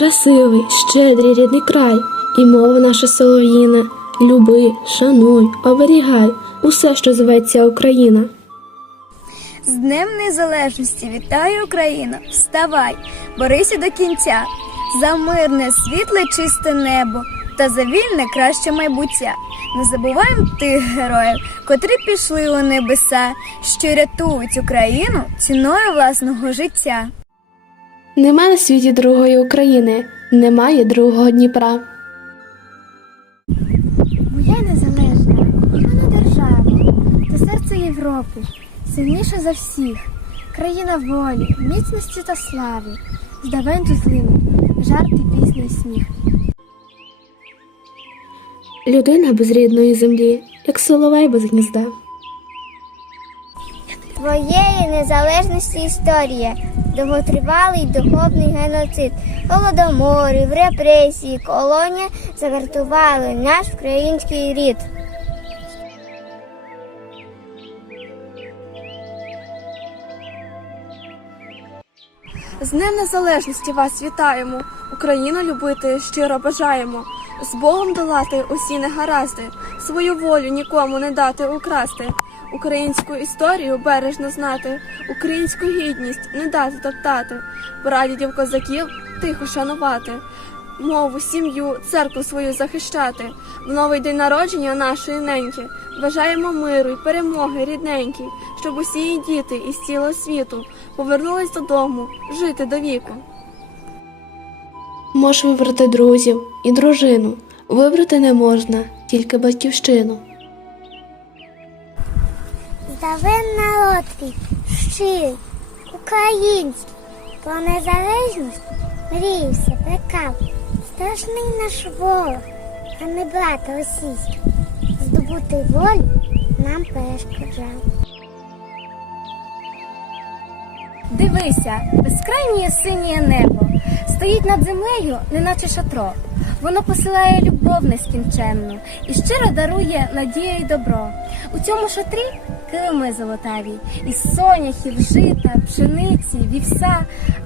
красивий, щедрий рідний край, і мова наша солов'їна. Люби, шануй, оберігай усе, що зветься Україна. З Днем Незалежності вітаю Україна! Вставай, борися до кінця, за мирне, світле, чисте небо та за вільне краще майбуття. Не забуваємо тих героїв, котрі пішли у небеса, що рятують Україну ціною власного життя. Нема на світі другої України, немає другого Дніпра. Моя незалежна, вона держава, та серце Європи, сильніша за всіх, країна волі, міцності та слави, здавенту злину, жарти, і сміх. Людина без рідної землі, як соловей без гнізда. Твоєї незалежності історія, довготривалий духовний геноцид, голодомори, репресії, колонія загартували наш український рід. З Днем Незалежності вас вітаємо! Україну любити щиро бажаємо, з Богом долати усі негаразди, свою волю нікому не дати украсти, українську історію бережно знати, українську гідність не дати топтати, прадідів козаків тихо шанувати, мову, сім'ю, церкву свою захищати, в новий день народження нашої неньки. Бажаємо миру й перемоги рідненькі, щоб усі її діти із цілого світу повернулись додому жити до віку. Можеш вибрати друзів і дружину. Вибрати не можна, тільки батьківщину. Завин народ твій, щирий, український, про незалежність мріявся, плекав. Страшний наш ворог, а не брат російський. Здобути волю нам перешкоджав. Дивися, безкрайнє синє небо стоїть над землею, неначе шатро. Воно посилає любов нескінченну і щиро дарує надію й добро. У цьому шатрі килими золотаві, із соняхів, жита, пшениці, вівса,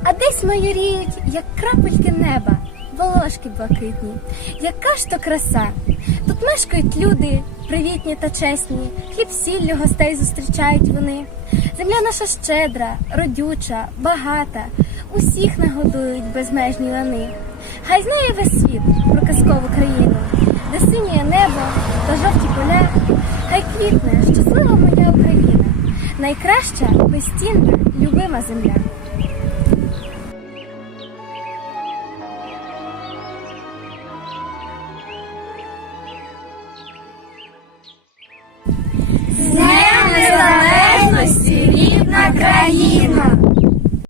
а десь майоріють, як крапельки неба, волошки блакитні. Яка ж то краса! Тут мешкають люди, привітні та чесні, хліб сіллю гостей зустрічають вони. Земля наша щедра, родюча, багата, усіх нагодують безмежні лани. Хай знає весь світ про казкову країну, де синє небо та жовті поля, хай квітне щаслива моя Україна, найкраща, безцінна, любима земля.